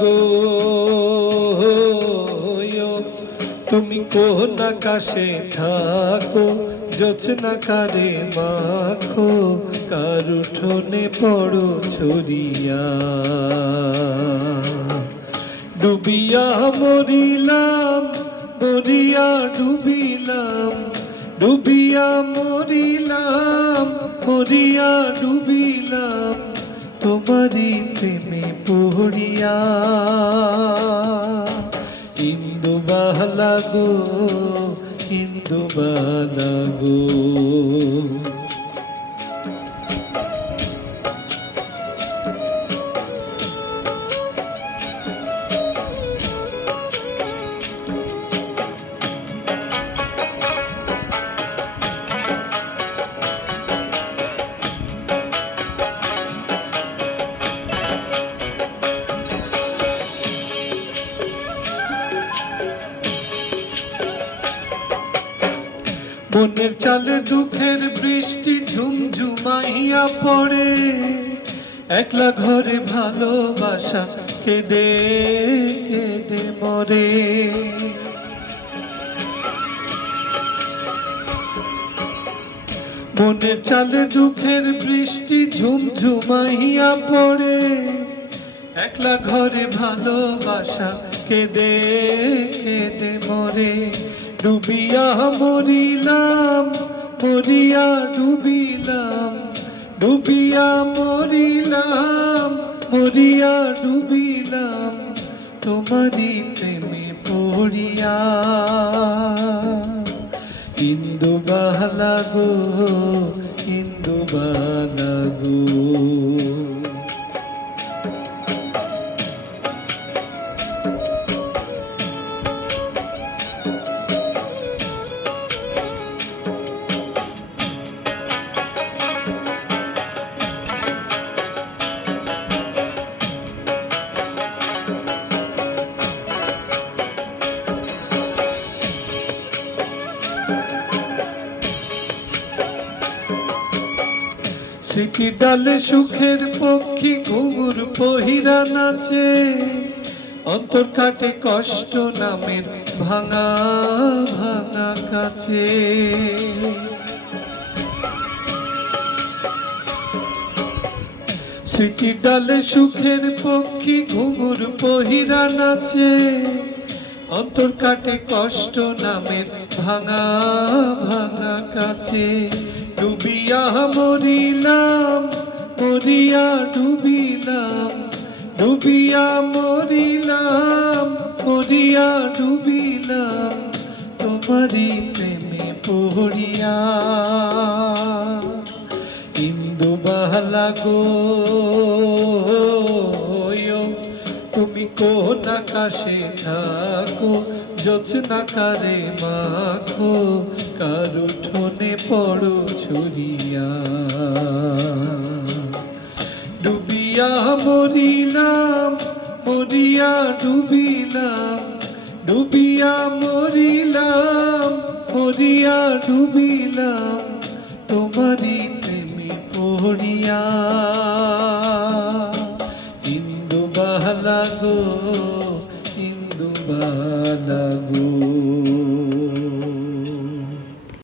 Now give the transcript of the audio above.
গো, তুমি কোন আকাশে থাকো, জোছনা কারে মাখো, কার উঠোনে পড়ো ছড়িয়া। ডুবিয়া মরিলাম, মরিয়া ডুবিলাম, ডুবিয়া মরিলাম, মরিয়া ডুবিলাম, তোমারি প্রেমে পড়িয়া। ইন্দুবালা গো, ইন্দুবালা গো। মনের চালে দুঃখের বৃষ্টি ঝুমঝুমাইয়া পড়ে, একলা ঘরে ভালোবাসা কেঁদে কেঁদে মরে। মনের চালে দুঃখের বৃষ্টি ঝুমঝুমাইয়া পড়ে, একলা ঘরে ভালোবাসা কেঁদে কেঁদে মরে। ডুবিয়া মরিলাম, মরিয়া ডুবিলাম, ডুবিয়া মরিলাম, মরিয়া ডুবিলাম, তোমারি প্রেমে পড়িয়া। ইন্দুবালা গো, ইন্দুবালা গো। স্মৃতি ডালে সুখের পক্ষী ঘুঙুর পহিরা নাচে, অন্তর কাটে কষ্ট নামের ভাঙা ভাঙা কাছে। স্মৃতি ডালে সুখের পক্ষী ঘুঙুর পহিরা নাচে, অন্তর কাটে কষ্ট নামের ভাঙা ভাঙা কাছে। ডুবিয়া মরিলাম, মরিয়া ডুবিলাম, ডুবিয়া মরিলাম, মরিয়া ডুবিলাম, তোমারি প্রেমে পড়িয়া। ইন্দুবালা গো, তুমি কোন আকাশে থাকো, জোছনা কারে মাখো, কার উঠোনে পড়ো ছড়িয়া। ডুবিয়া মরিলাম, মরিয়া ডুবিলাম, ডুবিয়া মরিলাম, মরিয়া ডুবিলাম, তোমারি প্রেমে পড়িয়া। ইন্দুবালা গো, ইন্দুবালা।